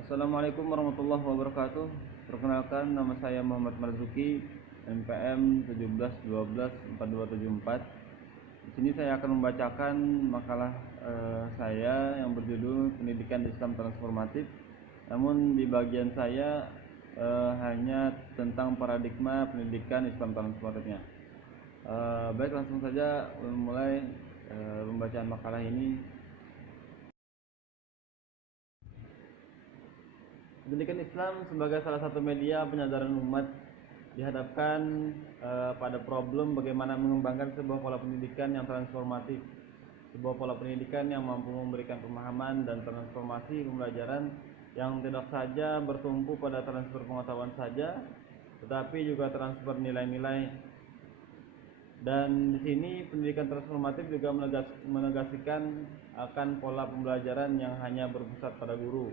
Assalamualaikum warahmatullahi wabarakatuh. Perkenalkan, nama saya Muhammad Marzuki, NPM 17124274. Di sini saya akan membacakan makalah saya yang berjudul Pendidikan Islam Transformatif. Namun di bagian saya hanya tentang paradigma pendidikan Islam transformatifnya. Baik, langsung saja mulai pembacaan makalah ini. Pendidikan Islam sebagai salah satu media penyadaran umat dihadapkan pada problem bagaimana mengembangkan sebuah pola pendidikan yang transformatif, sebuah pola pendidikan yang mampu memberikan pemahaman dan transformasi pembelajaran yang tidak saja bertumpu pada transfer pengetahuan saja, tetapi juga transfer nilai-nilai. Dan di sini pendidikan transformatif juga menegasikan akan pola pembelajaran yang hanya berpusat pada guru,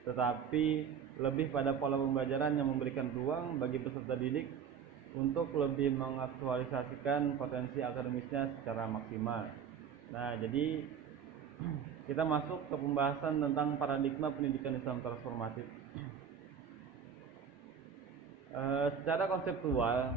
tetapi lebih pada pola pembelajaran yang memberikan ruang bagi peserta didik untuk lebih mengaktualisasikan potensi akademisnya secara maksimal. Nah, jadi kita masuk ke pembahasan tentang paradigma pendidikan Islam transformatif. Secara konseptual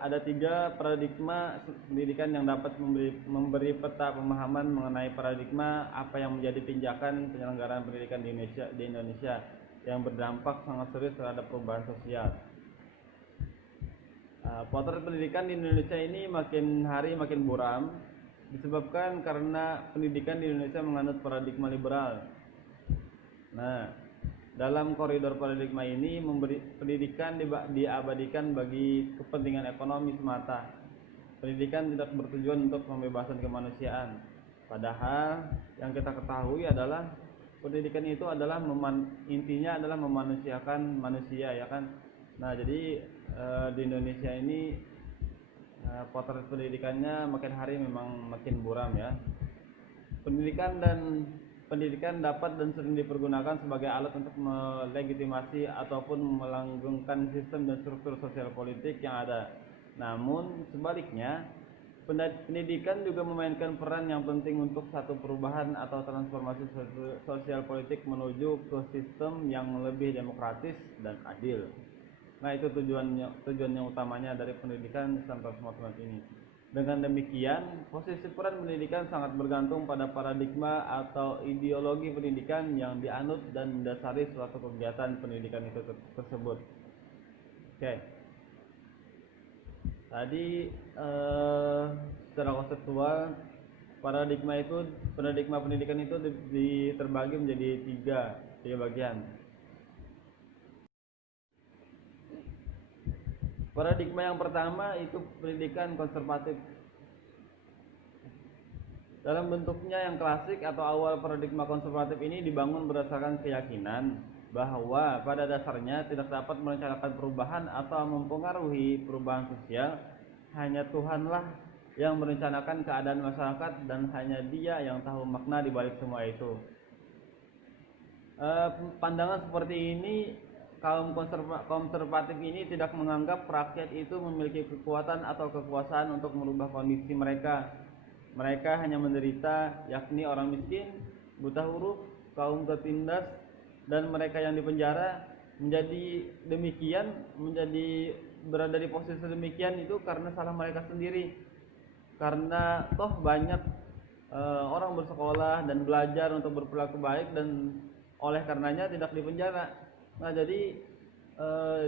ada 3 paradigma pendidikan yang dapat memberi peta pemahaman mengenai paradigma apa yang menjadi pijakan penyelenggaraan pendidikan di Indonesia yang berdampak sangat serius terhadap perubahan sosial. Potret pendidikan di Indonesia ini makin hari makin buram disebabkan karena pendidikan di Indonesia menganut paradigma liberal. Nah, dalam koridor paradigma ini pendidikan diabadikan bagi kepentingan ekonomi semata. Pendidikan tidak bertujuan untuk pembebasan kemanusiaan. Padahal yang kita ketahui adalah pendidikan itu adalah intinya adalah memanusiakan manusia, ya kan? Nah, jadi di Indonesia ini potret pendidikannya makin hari memang makin buram, ya. Pendidikan dapat dan sering dipergunakan sebagai alat untuk melegitimasi ataupun melanggengkan sistem dan struktur sosial politik yang ada. Namun sebaliknya, pendidikan juga memainkan peran yang penting untuk satu perubahan atau transformasi sosial politik menuju ke sistem yang lebih demokratis dan adil. Nah, itu tujuan yang utamanya dari pendidikan Islam transformatif ini. Dengan demikian, posisi peran pendidikan sangat bergantung pada paradigma atau ideologi pendidikan yang dianut dan mendasari suatu kegiatan pendidikan itu tersebut. Oke. Tadi secara konseptual paradigma pendidikan itu terbagi menjadi tiga bagian. Paradigma yang pertama itu pendidikan konservatif. Dalam bentuknya yang klasik atau awal paradigma konservatif ini dibangun berdasarkan keyakinan bahwa pada dasarnya tidak dapat merencanakan perubahan atau mempengaruhi perubahan sosial. Hanya Tuhanlah yang merencanakan keadaan masyarakat dan hanya Dia yang tahu makna di balik semua itu. Pandangan seperti ini, kaum konservatif ini tidak menganggap rakyat itu memiliki kekuatan atau kekuasaan untuk merubah kondisi mereka. Mereka hanya menderita, yakni orang miskin, buta huruf, kaum tertindas, dan mereka yang dipenjara. Menjadi berada di posisi demikian itu karena salah mereka sendiri. Karena toh banyak orang bersekolah dan belajar untuk berperilaku baik dan oleh karenanya tidak dipenjara. Nah, jadi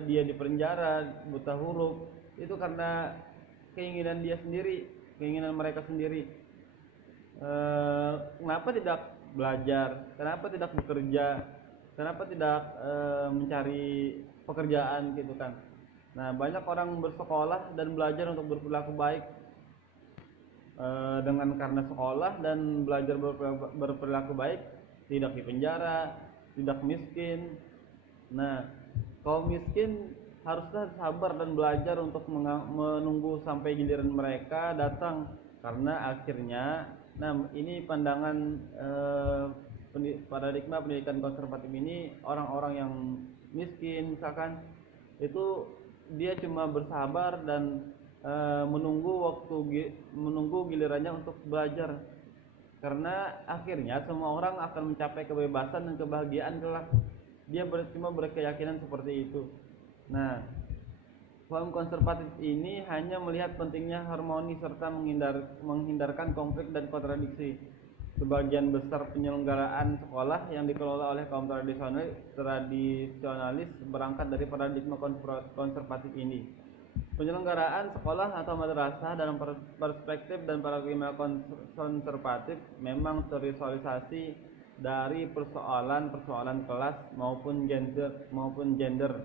dia dipenjara, buta huruf, itu karena keinginan dia sendiri, keinginan mereka sendiri. Kenapa tidak belajar? Kenapa tidak bekerja? Kenapa tidak mencari pekerjaan gitu kan? Nah, banyak orang bersekolah dan belajar untuk berperilaku baik. Dengan karena sekolah dan belajar berperilaku baik, tidak dipenjara, tidak miskin. Nah, kaum miskin haruslah sabar dan belajar untuk menunggu sampai giliran mereka datang, karena akhirnya, nah ini pandangan paradigma pendidikan konservatif ini, orang-orang yang miskin misalkan itu dia cuma bersabar dan menunggu gilirannya untuk belajar. Karena akhirnya semua orang akan mencapai kebebasan dan kebahagiaan kelak. Dia cuma berkeyakinan seperti itu. Nah, paham konservatif ini hanya melihat pentingnya harmoni serta menghindarkan konflik dan kontradiksi. Sebagian besar penyelenggaraan sekolah yang dikelola oleh kaum tradisionalis berangkat dari paradigma konservatif ini. Penyelenggaraan sekolah atau madrasah dalam perspektif dan paradigma konservatif memang terisosialisasi dari persoalan kelas maupun gender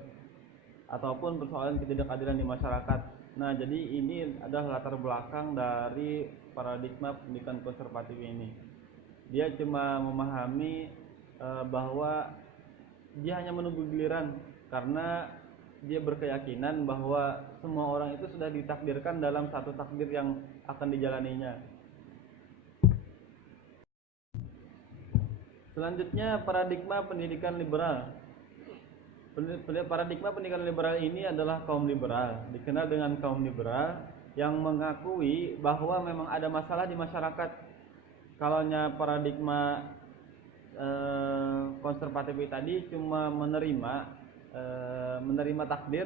ataupun persoalan ketidakadilan di masyarakat. Nah, jadi ini adalah latar belakang dari paradigma pendidikan konservatif ini. Dia cuma memahami bahwa dia hanya menunggu giliran, karena dia berkeyakinan bahwa semua orang itu sudah ditakdirkan dalam satu takdir yang akan dijalaninya. Selanjutnya, paradigma pendidikan liberal. Paradigma pendidikan liberal ini adalah kaum liberal, dikenal dengan kaum liberal yang mengakui bahwa memang ada masalah di masyarakat. Kalaunya paradigma konservatif tadi cuma menerima takdir,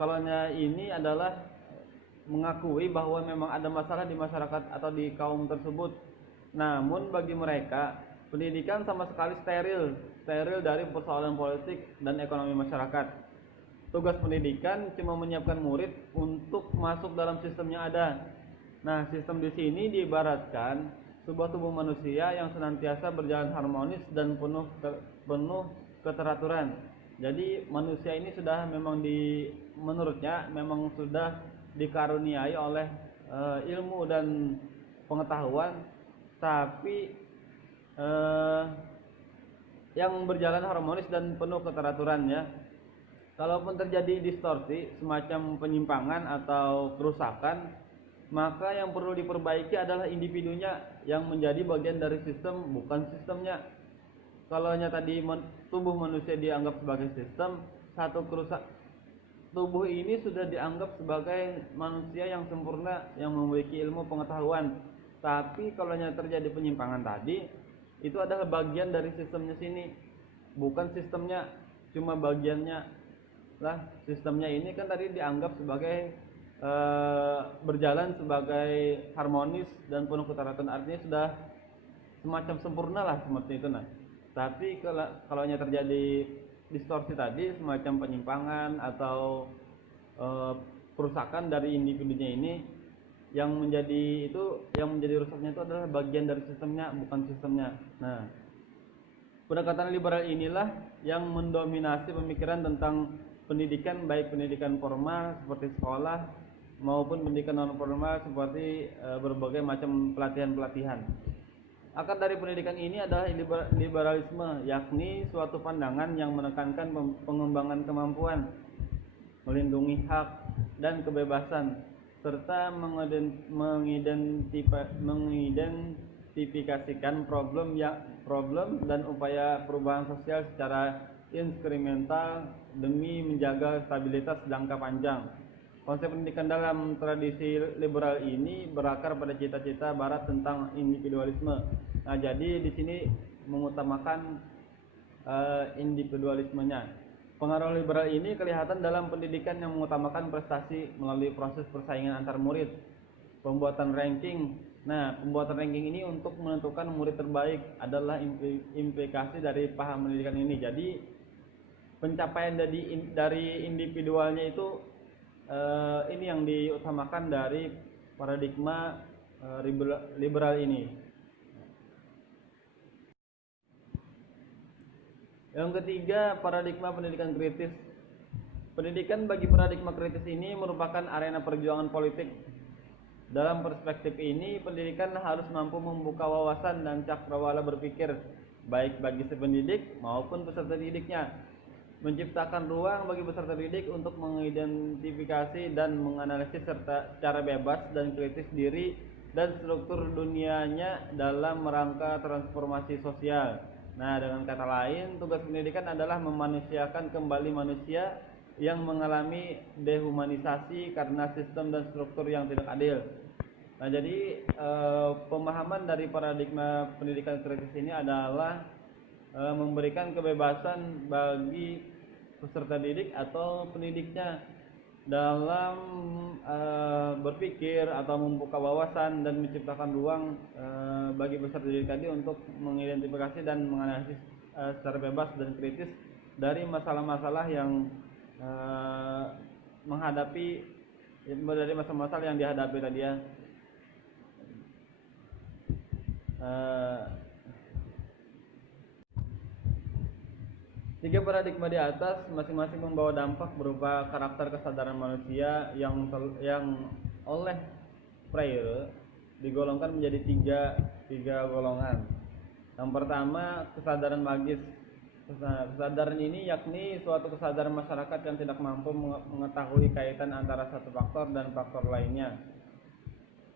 kalaunya ini adalah mengakui bahwa memang ada masalah di masyarakat atau di kaum tersebut. Namun bagi mereka, pendidikan sama sekali steril dari persoalan politik dan ekonomi masyarakat. Tugas pendidikan cuma menyiapkan murid untuk masuk dalam sistem yang ada. Nah, sistem di sini diibaratkan sebuah tubuh manusia yang senantiasa berjalan harmonis dan penuh keteraturan. Jadi manusia ini sudah menurutnya memang sudah dikaruniai oleh ilmu dan pengetahuan, tapi yang berjalan harmonis dan penuh keteraturan ya. Kalaupun terjadi distorsi, semacam penyimpangan atau kerusakan, maka yang perlu diperbaiki adalah individunya yang menjadi bagian dari sistem, bukan sistemnya. Kalaunya tadi tubuh manusia dianggap sebagai sistem, tubuh ini sudah dianggap sebagai manusia yang sempurna, yang memiliki ilmu pengetahuan. Tapi kalaunya terjadi penyimpangan tadi, itu adalah bagian dari sistemnya sini, bukan sistemnya, cuma bagiannya lah. Sistemnya ini kan tadi dianggap sebagai berjalan sebagai harmonis dan penuh keteraturan, artinya sudah semacam sempurna lah seperti itu. Nah, tapi kalaunya terjadi distorsi tadi, semacam penyimpangan atau kerusakan dari individunya ini, yang menjadi rusaknya itu adalah bagian dari sistemnya, bukan sistemnya. Nah, pendekatan liberal inilah yang mendominasi pemikiran tentang pendidikan, baik pendidikan formal seperti sekolah maupun pendidikan non formal seperti berbagai macam pelatihan-pelatihan. Akar dari pendidikan ini adalah liberalisme, yakni suatu pandangan yang menekankan pengembangan kemampuan, melindungi hak dan kebebasan, serta mengidentifikasikan problem dan upaya perubahan sosial secara inskrimental demi menjaga stabilitas jangka panjang. Konsep pendidikan dalam tradisi liberal ini berakar pada cita-cita Barat tentang individualisme. Nah, jadi di sini mengutamakan individualismenya. Pengaruh liberal ini kelihatan dalam pendidikan yang mengutamakan prestasi melalui proses persaingan antar murid, pembuatan ranking. Nah, pembuatan ranking ini untuk menentukan murid terbaik adalah implikasi dari paham pendidikan ini. Jadi pencapaian dari individualnya itu ini yang diutamakan dari paradigma liberal ini. Yang ketiga, paradigma pendidikan kritis. Pendidikan bagi paradigma kritis ini merupakan arena perjuangan politik. Dalam perspektif ini, pendidikan harus mampu membuka wawasan dan cakrawala berpikir, baik bagi si pendidik maupun peserta didiknya. Menciptakan ruang bagi peserta didik untuk mengidentifikasi dan menganalisis secara bebas dan kritis diri dan struktur dunianya dalam rangka transformasi sosial. Nah, dengan kata lain, tugas pendidikan adalah memanusiakan kembali manusia yang mengalami dehumanisasi karena sistem dan struktur yang tidak adil. Nah, jadi pemahaman dari paradigma pendidikan kritis ini adalah memberikan kebebasan bagi peserta didik atau pendidiknya dalam berpikir atau membuka wawasan dan menciptakan ruang bagi peserta didik tadi untuk mengidentifikasi dan menganalisis secara bebas dan kritis dari masalah-masalah yang menghadapi dari masalah-masalah yang dihadapi tadi ya. Tiga paradigma di atas masing-masing membawa dampak berupa karakter kesadaran manusia yang oleh Freire digolongkan menjadi tiga golongan. Yang pertama, kesadaran magis. Kesadaran ini yakni suatu kesadaran masyarakat yang tidak mampu mengetahui kaitan antara satu faktor dan faktor lainnya.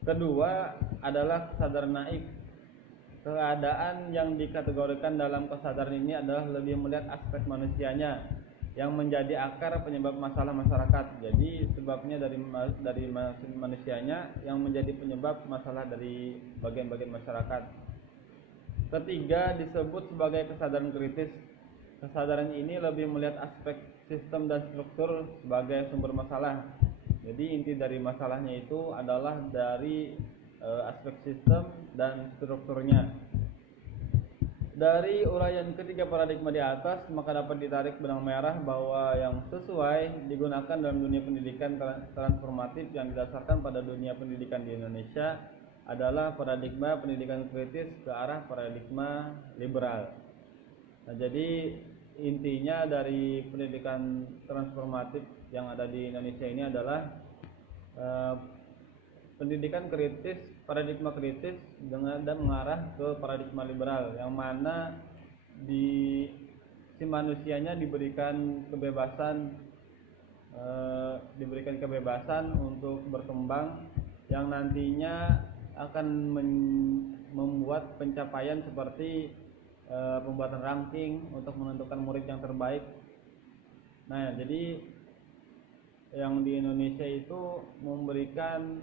Kedua adalah kesadaran naif. Keadaan yang dikategorikan dalam kesadaran ini adalah lebih melihat aspek manusianya yang menjadi akar penyebab masalah masyarakat. Jadi sebabnya dari manusianya yang menjadi penyebab masalah dari bagian-bagian masyarakat. Ketiga disebut sebagai kesadaran kritis. Kesadaran ini lebih melihat aspek sistem dan struktur sebagai sumber masalah. Jadi inti dari masalahnya itu adalah dari aspek sistem dan strukturnya. Dari uraian ketiga paradigma di atas, maka dapat ditarik benang merah bahwa yang sesuai digunakan dalam dunia pendidikan transformatif yang didasarkan pada dunia pendidikan di Indonesia adalah paradigma pendidikan kritis ke arah paradigma liberal. Nah, jadi intinya dari pendidikan transformatif yang ada di Indonesia ini adalah pendidikan kritis, paradigma kritis dan mengarah ke paradigma liberal, yang mana si manusianya diberikan kebebasan untuk berkembang, yang nantinya akan membuat pencapaian seperti pembuatan ranking untuk menentukan murid yang terbaik. Nah, jadi yang di Indonesia itu memberikan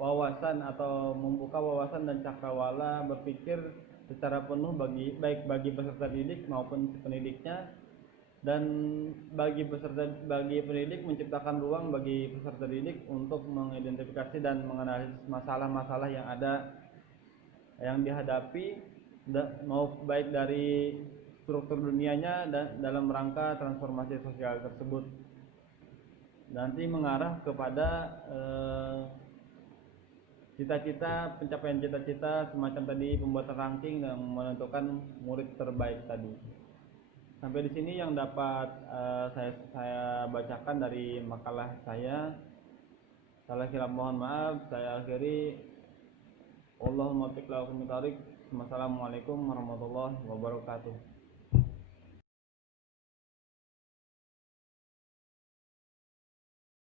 wawasan atau membuka wawasan dan cakrawala berpikir secara penuh baik bagi peserta didik maupun pendidiknya, dan bagi pendidik menciptakan ruang bagi peserta didik untuk mengidentifikasi dan menganalisis masalah-masalah yang ada yang dihadapi mau baik dari struktur dunianya dan dalam rangka transformasi sosial tersebut. Nanti mengarah kepada pencapaian cita-cita semacam tadi, pembuatan ranking dan menentukan murid terbaik tadi. Sampai di sini yang dapat saya bacakan dari makalah saya. Salah hilaf mohon maaf. Saya akhiri. Allahumma taqabbal minni. Wassalamualaikum warahmatullahi wabarakatuh.